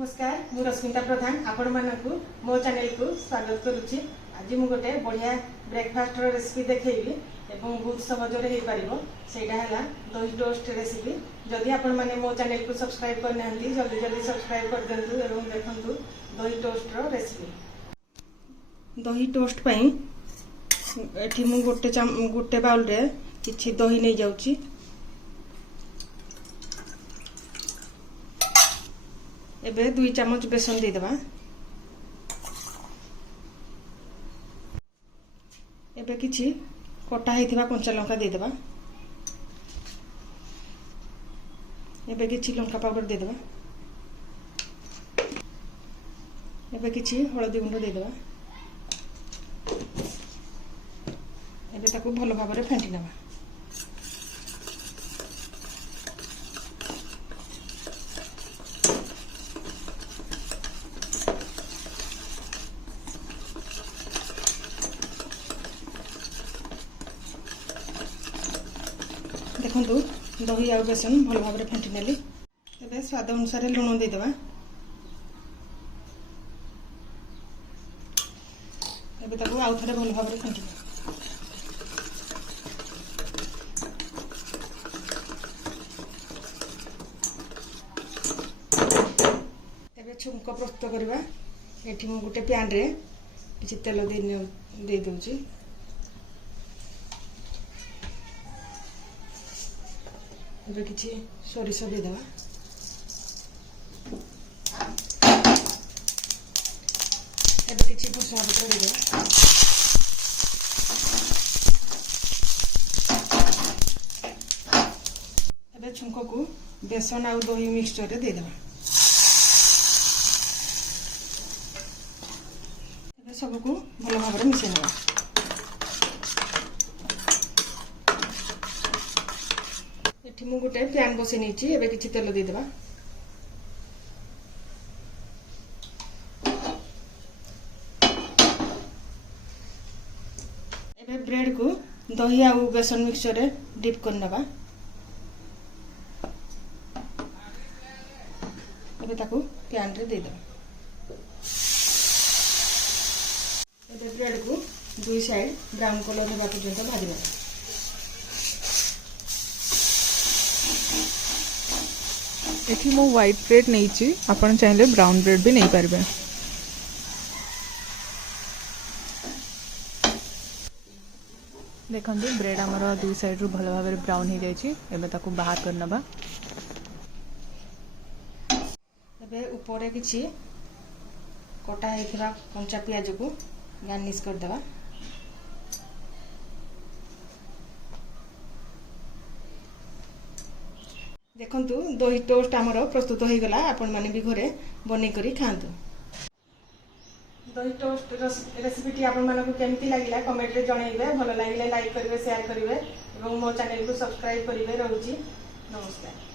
नमस्कार मु रश्मिता प्रधान आपण मानकु मो चैनल को स्वागत करुच्ची। आज मु गोटे बढ़िया ब्रेकफास्ट रेसिपी देखैबी एवं बहुत सहज रे हे परिबो सेटा हला दही टोस्ट रेसिपी। जदि आपण माने मो चैनल को सब्सक्राइब करना हंती जल्दी जल्दी सब्सक्राइब कर देंतु एवं देखंतु दही टोस्ट रो रेसिपी। दही टोस्ट पई एठी मु गोटे बाउल रे किछि दही नै जाउची। एबे 2 चम्मच बेसन दे देबा। एबे किछि कटा हेथिबा कंचा लंका दे देबा। एबे किछि लंका पाउडर दे देबा। एबे किछि हळदी गुंड दे देबा। एबे ताको भलो भाबरे फेंटी नेबा। देखंतु दही आ बेसन भल भाव फेंटी नेली। एबे स्वाद अनुसार लुण दे देबा। एबे ताको आउ थरे भल भाव फेंटी देबा। एबे छुंक प्रस्तुत करबा। एठी मु गुटे पैन रे किछि तेल दे दउची। एबे किछि सोरिष दे देबा। एबे किछि भुसुंगा पत्र दे देबा। एबे छुंक को बेसन आ दही मिक्सचर रे दे देबा। एबे सब को भलो भाबरे मिसे नेबा। एठी मु गोटे पैन बसे नेची। एबे किछि तेल दे देबा। एबे ब्रेड को दही आ बेसन मिक्सचर रे डिप कर नेबा। एबे ताको पैन रे दे देबा। एबे ब्रेड को दुई साइड ब्राउन कलर होबा पर्यंत भाजबा। एठी मो व्हाइट ब्रेड नहीं आपण चाहे ब्राउन ब्रेड भी नहीं पारबे। देखंतु ब्रेड हमर दुई साइड रु भलो भाबरे ब्राउन हो जाई। एबे ताको बाहर कर नबा। एबे ऊपर किछि कटा हेथिबा कंचा प्याज को गार्निश कर देबा। देखंतु दही टोस्ट आमर प्रस्तुत हो गला। आपण माने भी घरे बनै करी खांतु। दही टोस्ट रेसिपी आपण मानकु केमती लागिला कमेंट रे जणाइबे। भलो लागिले लाइक करिवे शेयर करिवे एवं मो चैनल को सब्सक्राइब करिवे। रहउची नमस्कार।